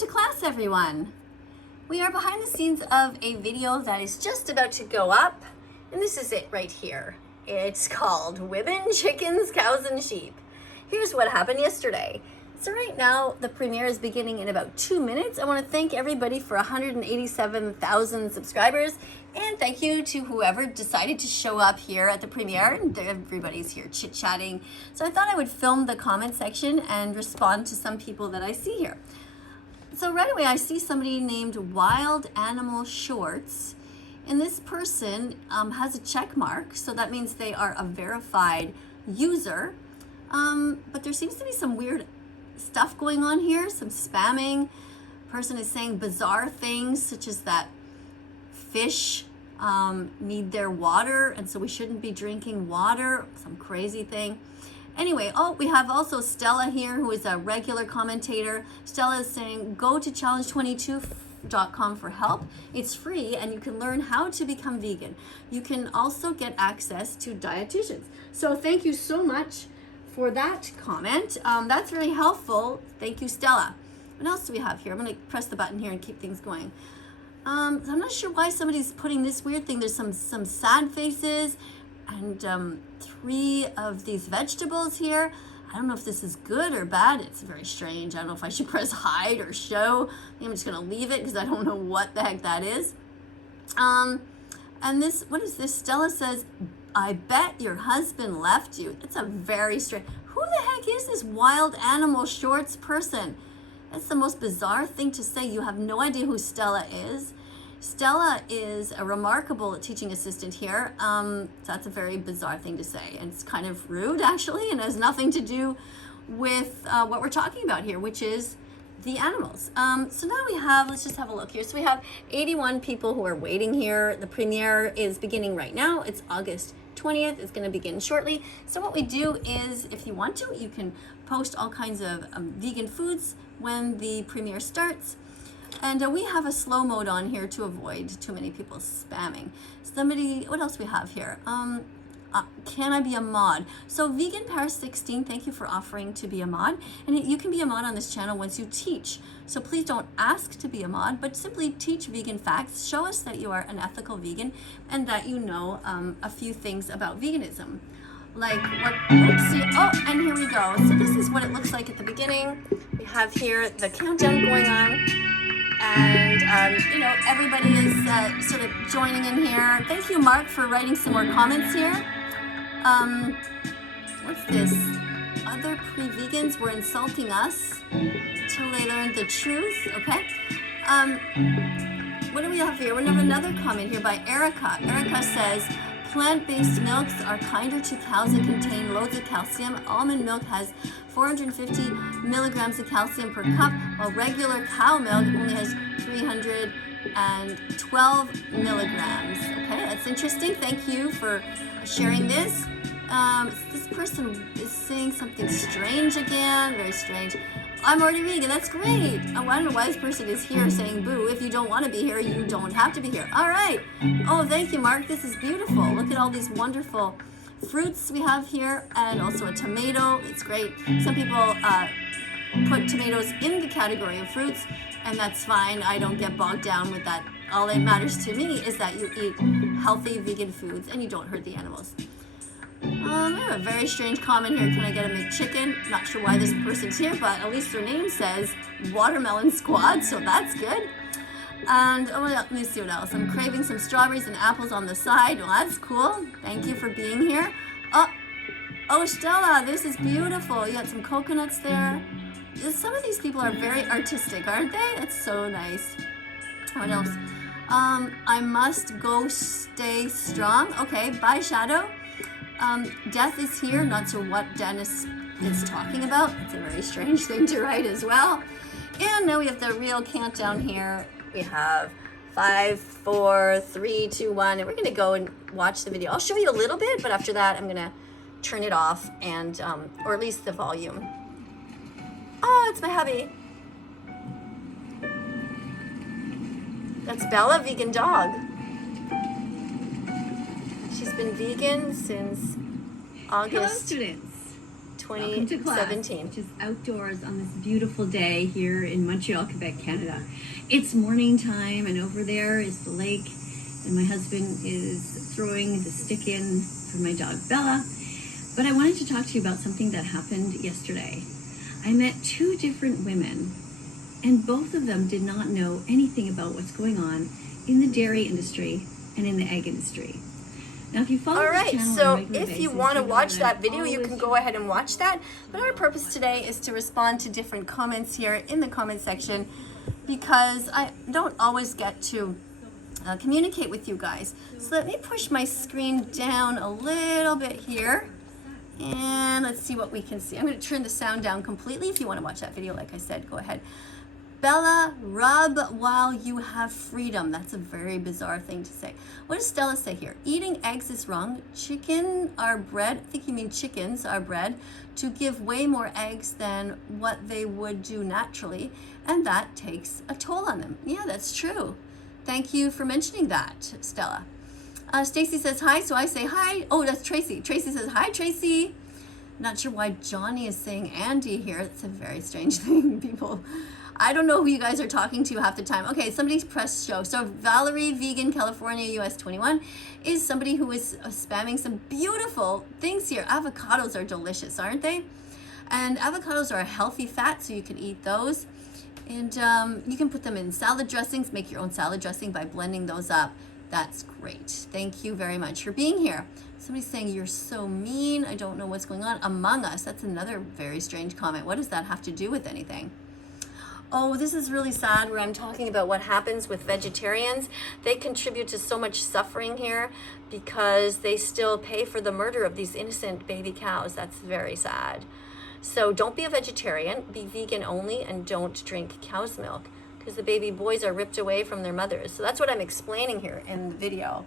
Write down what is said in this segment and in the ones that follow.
to class, everyone. We are behind the scenes of a video that is just about to go up, and this is it right here. It's called Women, Chickens, Cows, and Sheep. Here's what happened yesterday. So right now, the premiere is beginning in about 2 minutes. I want to thank everybody for 187,000 subscribers, and thank you to whoever decided to show up here at the premiere, and everybody's here chit-chatting. So I thought I would film the comment section and respond to some people that I see here. So right away, I see somebody named Wild Animal Shorts, and this person has a check mark, so that means they are a verified user. But there seems to be some weird stuff going on here, some spamming. Person is saying bizarre things, such as that fish need their water, and so we shouldn't be drinking water, some crazy thing. Anyway, we have also Stella here, who is a regular commentator. Stella is saying, go to challenge22.com for help. It's free, and you can learn how to become vegan. You can also get access to dietitians. So thank you so much for that comment. That's very helpful. Thank you, Stella. What else do we have here? I'm going to press the button here and keep things going. I'm not sure why somebody's putting this weird thing. There's some sad faces and 3 of these vegetables here. I don't know if this is good or bad. It's very strange. I don't know if I should press hide or show. I think I'm just going to leave it because I don't know what the heck that is. And this, what is this? Stella says, I bet your husband left you. It's a very strange. Who the heck is this Wild Animal Shorts person? That's the most bizarre thing to say. You have no idea who Stella is. Stella is a remarkable teaching assistant here. So that's a very bizarre thing to say. And it's kind of rude, actually, and has nothing to do with what we're talking about here, which is the animals. So now we have, let's just have a look here. So we have 81 people who are waiting here. The premiere is beginning right now. It's August 20th. It's going to begin shortly. So what we do is, if you want to, you can post all kinds of vegan foods when the premiere starts. And we have a slow mode on here to avoid too many people spamming. Somebody, what else we have here? Can I be a mod? So Vegan Paris 16, thank you for offering to be a mod. And you can be a mod on this channel once you teach. So please don't ask to be a mod, but simply teach vegan facts. Show us that you are an ethical vegan and that you know a few things about veganism. Like what, and here we go. So this is what it looks like at the beginning. We have here the countdown going on. And, everybody is sort of joining in here. Thank you, Mark, for writing some more comments here. What's this? Other pre-vegans were insulting us till they learned the truth. Okay. What do we have here? We have another comment here by Erica. Erica says, plant-based milks are kinder to cows and contain loads of calcium. Almond milk has 450 milligrams of calcium per cup, while regular cow milk only has 312 milligrams. Okay, that's interesting. Thank you for sharing this. This person is saying something strange again, very strange. I'm already vegan, that's great. Oh, I don't know why this person is here saying boo. If you don't want to be here, you don't have to be here. All right. Oh, thank you, Mark. This is beautiful. Look at all these wonderful fruits we have here, and also a tomato. It's great. Some people put tomatoes in the category of fruits, and that's fine. I don't get bogged down with that. All that matters to me is that you eat healthy vegan foods and you don't hurt the animals. I have a very strange comment here. Can I get a McChicken? Not sure why this person's here, but at least their name says Watermelon Squad, so that's good. And let me see what else. I'm craving some strawberries and apples on the side. Well, that's cool. Thank you for being here. Oh, Stella, this is beautiful. You got some coconuts there. Some of these people are very artistic, aren't they? That's so nice. What else? I must go stay strong. Okay, bye, Shadow. Death is here. Not sure what Dennis is talking about. It's a very strange thing to write as well. And now we have the real countdown here. We have 5, 4, 3, 2, 1, and we're going to go and watch the video. I'll show you a little bit, but after that, I'm going to turn it off and, or at least the volume. Oh, it's my hubby. That's Bella, vegan dog. She's been vegan since August 20th. Welcome to class, 2017. which is outdoors on this beautiful day here in Montreal, Quebec, Canada. It's morning time, and over there is the lake, and my husband is throwing the stick in for my dog Bella. But I wanted to talk to you about something that happened yesterday. I met two different women, and both of them did not know anything about what's going on in the dairy industry and in the egg industry. Now, if you follow All right, this channel so on a regular if you basis, want to know watch that that video, you can go ahead and watch that. But our purpose today is to respond to different comments here in the comment section, because I don't always get to communicate with you guys. So let me push my screen down a little bit here, and let's see what we can see. I'm going to turn the sound down completely. If you want to watch that video, like I said, go ahead. Bella, rub while you have freedom. That's a very bizarre thing to say. What does Stella say here? Eating eggs is wrong. Chicken are bred, I think you mean chickens are bred to give way more eggs than what they would do naturally, and that takes a toll on them. Yeah, that's true. Thank you for mentioning that, Stella. Stacy says hi, so I say hi. Oh, that's Tracy. Tracy says hi, Tracy. Not sure why Johnny is saying Andy here. It's a very strange thing, people. I don't know who you guys are talking to half the time. Okay, somebody's press show. So Valerie, vegan, California, US 21, is somebody who is spamming some beautiful things here. Avocados are delicious, aren't they? And avocados are a healthy fat, so you can eat those. And you can put them in salad dressings, make your own salad dressing by blending those up. That's great. Thank you very much for being here. Somebody's saying, you're so mean. I don't know what's going on. Among Us, that's another very strange comment. What does that have to do with anything? Oh, this is really sad where I'm talking about what happens with vegetarians. They contribute to so much suffering here because they still pay for the murder of these innocent baby cows. That's very sad. So don't be a vegetarian, be vegan only, and don't drink cow's milk because the baby boys are ripped away from their mothers. So that's what I'm explaining here in the video.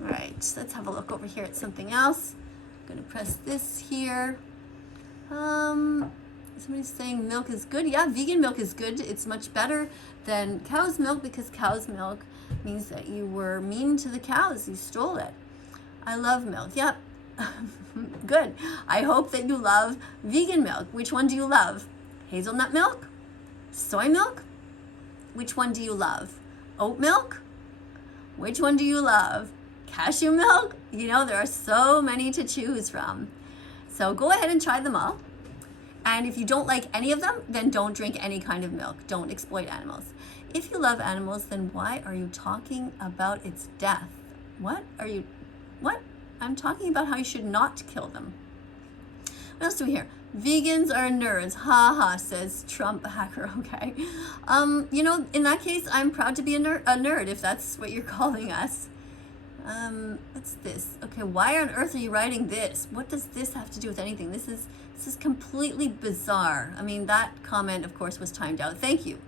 All right, let's have a look over here at something else. I'm gonna press this here. Somebody's saying milk is good. Yeah, vegan milk is good. It's much better than cow's milk because cow's milk means that you were mean to the cows. You stole it. I love milk. Yep. Good. I hope that you love vegan milk. Which one do you love? Hazelnut milk? Soy milk? Which one do you love? Oat milk? Which one do you love? Cashew milk? You know, there are so many to choose from. So go ahead and try them all. And if you don't like any of them, then don't drink any kind of milk. Don't exploit animals. If you love animals, then why are you talking about its death? What? I'm talking about how you should not kill them. What else do we hear? Vegans are nerds. Ha ha, says Trump hacker. Okay. You know, in that case, I'm proud to be a nerd if that's what you're calling us. What's this? Okay, why on earth are you writing this? What does this have to do with anything? This is completely bizarre. I mean, that comment, of course, was timed out. Thank you.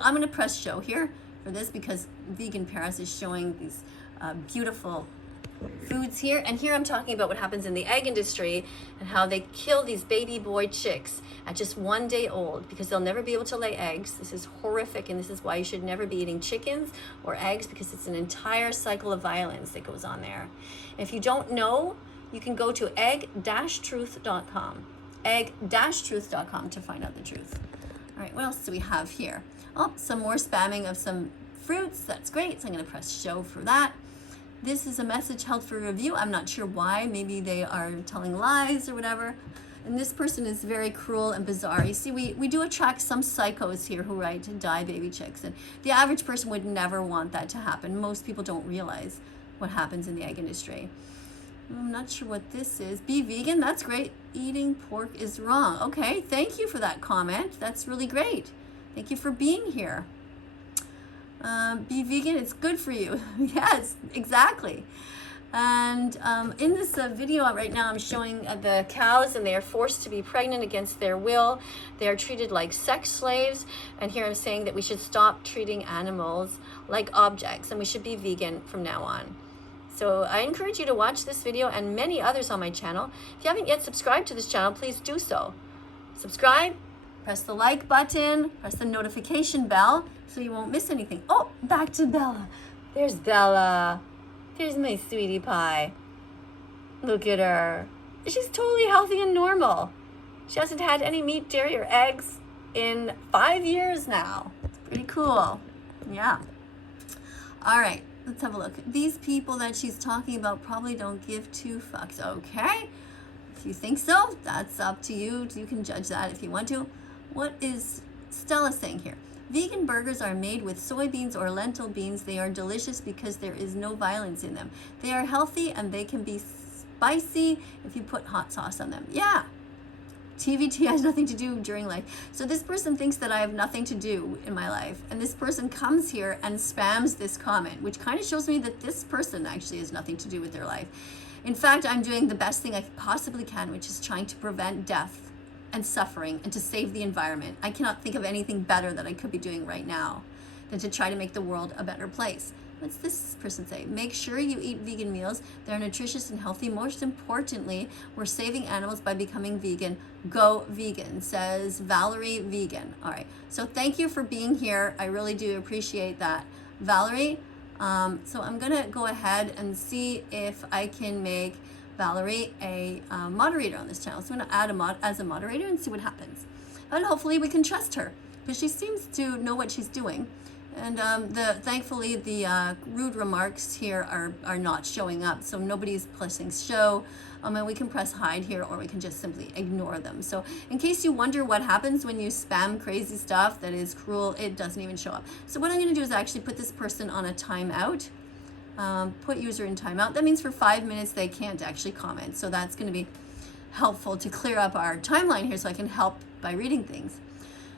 I'm going to press show here for this because Vegan Paris is showing these beautiful foods here. And here I'm talking about what happens in the egg industry and how they kill these baby boy chicks at just 1 day old because they'll never be able to lay eggs. This is horrific, and this is why you should never be eating chickens or eggs, because it's an entire cycle of violence that goes on there. If you don't know, you can go to egg-truth.com. egg-truth.com to find out the truth. All right, what else do we have here? Oh, some more spamming of some fruits. That's great. So I'm going to press show for that. This is a message held for review. I'm not sure why. Maybe they are telling lies or whatever. And this person is very cruel and bizarre. You see, we do attract some psychos here who write to die baby chicks. And the average person would never want that to happen. Most people don't realize what happens in the egg industry. I'm not sure what this is. Be vegan, that's great. Eating pork is wrong. Okay, thank you for that comment. That's really great. Thank you for being here. Be vegan, it's good for you. Yes, exactly. And in this video right now, I'm showing the cows, and they are forced to be pregnant against their will. They are treated like sex slaves. And here I'm saying that we should stop treating animals like objects, and we should be vegan from now on. So I encourage you to watch this video and many others on my channel. If you haven't yet subscribed to this channel, please do so. Subscribe, press the like button, press the notification bell so you won't miss anything. Oh, back to Bella. There's Bella. There's my sweetie pie. Look at her. She's totally healthy and normal. She hasn't had any meat, dairy, or eggs in 5 years now. It's pretty cool. Yeah. All right, let's have a look. These people that she's talking about probably don't give two fucks. Okay. If you think so, that's up to you. You can judge that if you want to. What is Stella saying here? Vegan burgers are made with soybeans or lentil beans. They are delicious because there is no violence in them. They are healthy and they can be spicy if you put hot sauce on them. Yeah. TVT has nothing to do during life. So this person thinks that I have nothing to do in my life. And this person comes here and spams this comment, which kind of shows me that this person actually has nothing to do with their life. In fact, I'm doing the best thing I possibly can, which is trying to prevent death and suffering and to save the environment. I cannot think of anything better that I could be doing right now than to try to make the world a better place. What's this person say? Make sure you eat vegan meals. They're nutritious and healthy. Most importantly, we're saving animals by becoming vegan. Go vegan, says Valerie Vegan. All right. So thank you for being here. I really do appreciate that, Valerie. So I'm going to go ahead and see if I can make Valerie a moderator on this channel. So I'm going to add as a moderator and see what happens. And hopefully we can trust her because she seems to know what she's doing. And thankfully the rude remarks here are not showing up. So nobody's pressing show. And we can press hide here, or we can just simply ignore them. So in case you wonder what happens when you spam crazy stuff that is cruel, it doesn't even show up. So what I'm going to do is actually put this person on a timeout. Put user in timeout. That means for 5 minutes they can't actually comment. So that's going to be helpful to clear up our timeline here so I can help by reading things.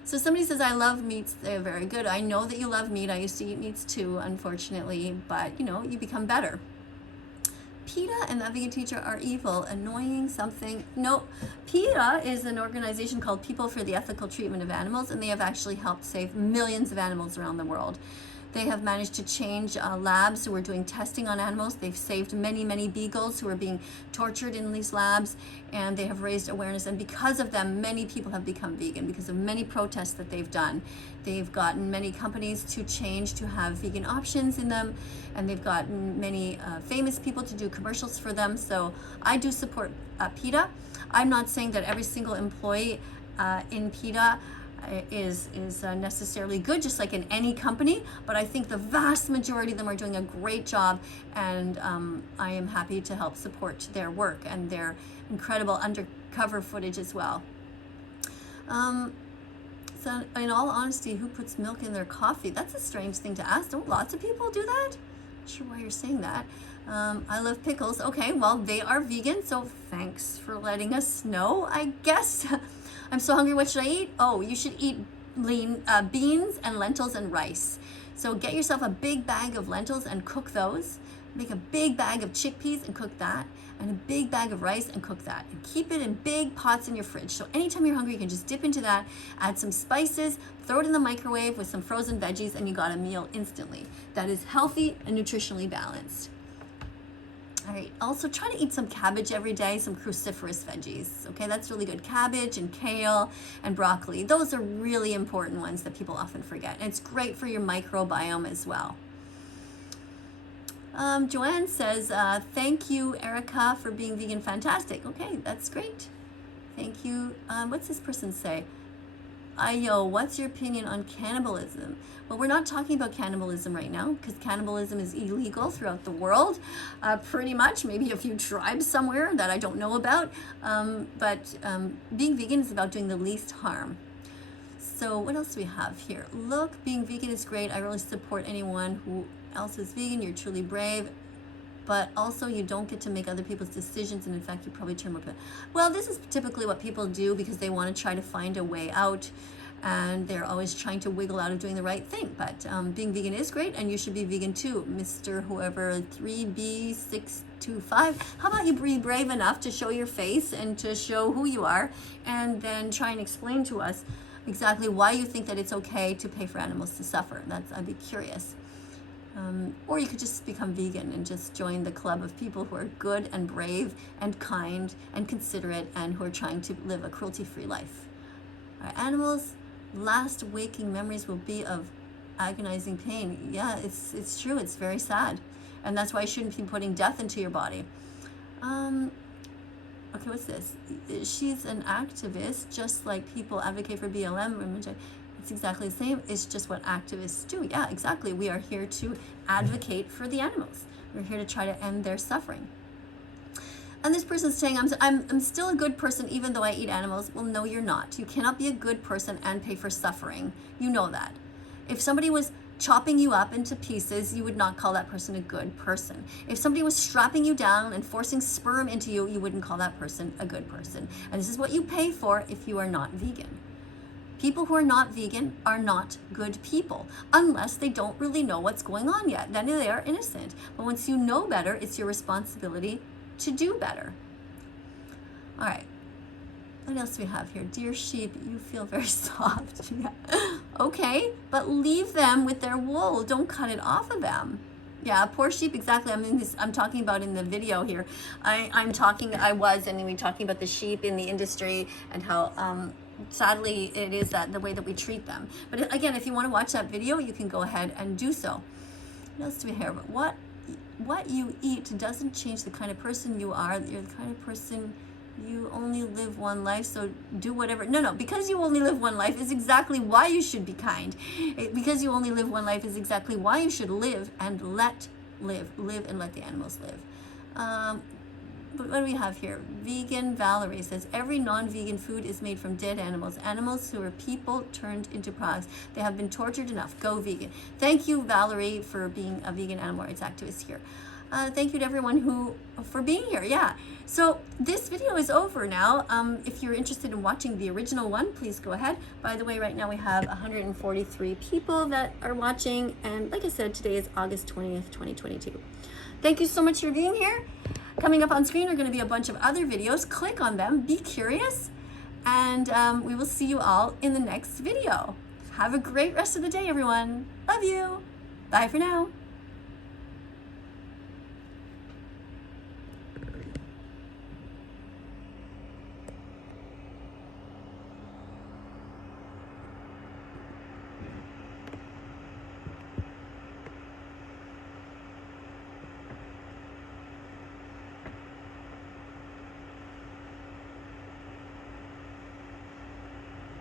So somebody says, I love meats. They're very good. I know that you love meat. I used to eat meats too, unfortunately, but you know, you become better. PETA and That Vegan Teacher are evil, annoying something. No, PETA is an organization called People for the Ethical Treatment of Animals, and they have actually helped save millions of animals around the world. They have managed to change labs who were doing testing on animals. They've saved many, many beagles who are being tortured in these labs, and they have raised awareness. And because of them, many people have become vegan because of many protests that they've done. They've gotten many companies to change to have vegan options in them, and they've gotten many famous people to do commercials for them. So I do support PETA. I'm not saying that every single employee in PETA is necessarily good, just like in any company, but I think the vast majority of them are doing a great job, and I am happy to help support their work and their incredible undercover footage as well. So in all honesty, who puts milk in their coffee? That's a strange thing to ask. Don't lots of people do that? Not sure why you're saying that. I love pickles. Okay, well, they are vegan, so thanks for letting us know, I guess. I'm so hungry, what should I eat? Oh, you should eat lean beans and lentils and rice. So get yourself a big bag of lentils and cook those. Make a big bag of chickpeas and cook that. And a big bag of rice and cook that. And keep it in big pots in your fridge. So anytime you're hungry, you can just dip into that, add some spices, throw it in the microwave with some frozen veggies, and you got a meal instantly. That is healthy and nutritionally balanced. All right, also try to eat some cabbage every day, some cruciferous veggies. Okay, that's really good. Cabbage and kale and broccoli. Those are really important ones that people often forget. And it's great for your microbiome as well. Joanne says, thank you, Erica, for being vegan. Fantastic. Okay, that's great. Thank you. What's this person say? Ayo, what's your opinion on cannibalism? Well, we're not talking about cannibalism right now because cannibalism is illegal throughout the world, pretty much. Maybe a few tribes somewhere that I don't know about. But being vegan is about doing the least harm. So what else do we have here? Look, being vegan is great. I really support anyone who else is vegan. You're truly brave. But also you don't get to make other people's decisions, and in fact you probably turn more. Well, this is typically what people do because they want to try to find a way out, and they're always trying to wiggle out of doing the right thing. But being vegan is great, and you should be vegan too, Mr. Whoever 3B625. How about you be brave enough to show your face and to show who you are, and then try and explain to us exactly why you think that it's okay to pay for animals to suffer. I'd be curious. Or you could just become vegan and just join the club of people who are good and brave and kind and considerate and who are trying to live a cruelty-free life. Our animals' last waking memories will be of agonizing pain. Yeah, it's true. It's very sad. And that's why you shouldn't be putting death into your body. Okay, what's this? She's an activist, just like people advocate for BLM. It's exactly the same. It's just what activists do. Yeah, exactly. We are here to advocate for the animals. We're here to try to end their suffering. And this person's saying, I'm still a good person even though I eat animals. Well, no, you're not. You cannot be a good person and pay for suffering. You know that. If somebody was chopping you up into pieces, you would not call that person a good person. If somebody was strapping you down and forcing sperm into you, you wouldn't call that person a good person. And this is what you pay for if you are not vegan. People who are not vegan are not good people unless they don't really know what's going on yet. Then they are innocent. But once you know better, it's your responsibility to do better. All right. What else do we have here? Dear sheep, you feel very soft. Yeah. Okay, but leave them with their wool. Don't cut it off of them. Yeah, poor sheep, exactly. I'm talking about in the video here. I was talking about the sheep in the industry and how sadly it is that the way that we treat them. But again, if you want to watch that video, you can go ahead and do so. What else do we have? What you eat doesn't change the kind of person you are. You're the kind of person, you only live one life, so do whatever. No, because you only live one life is exactly why you should be kind. Because you only live one life is exactly why you should live and live and let the animals live. What do we have here? Vegan Valerie says, every non-vegan food is made from dead animals. Animals who are people turned into products. They have been tortured enough. Go vegan. Thank you, Valerie, for being a vegan animal rights activist here. Thank you to everyone for being here. Yeah. So this video is over now. If you're interested in watching the original one, please go ahead. By the way, right now we have 143 people that are watching. And like I said, today is August 20th, 2022. Thank you so much for being here. Coming up on screen are going to be a bunch of other videos. Click on them, be curious, and we will see you all in the next video. Have a great rest of the day, everyone. Love you. Bye for now.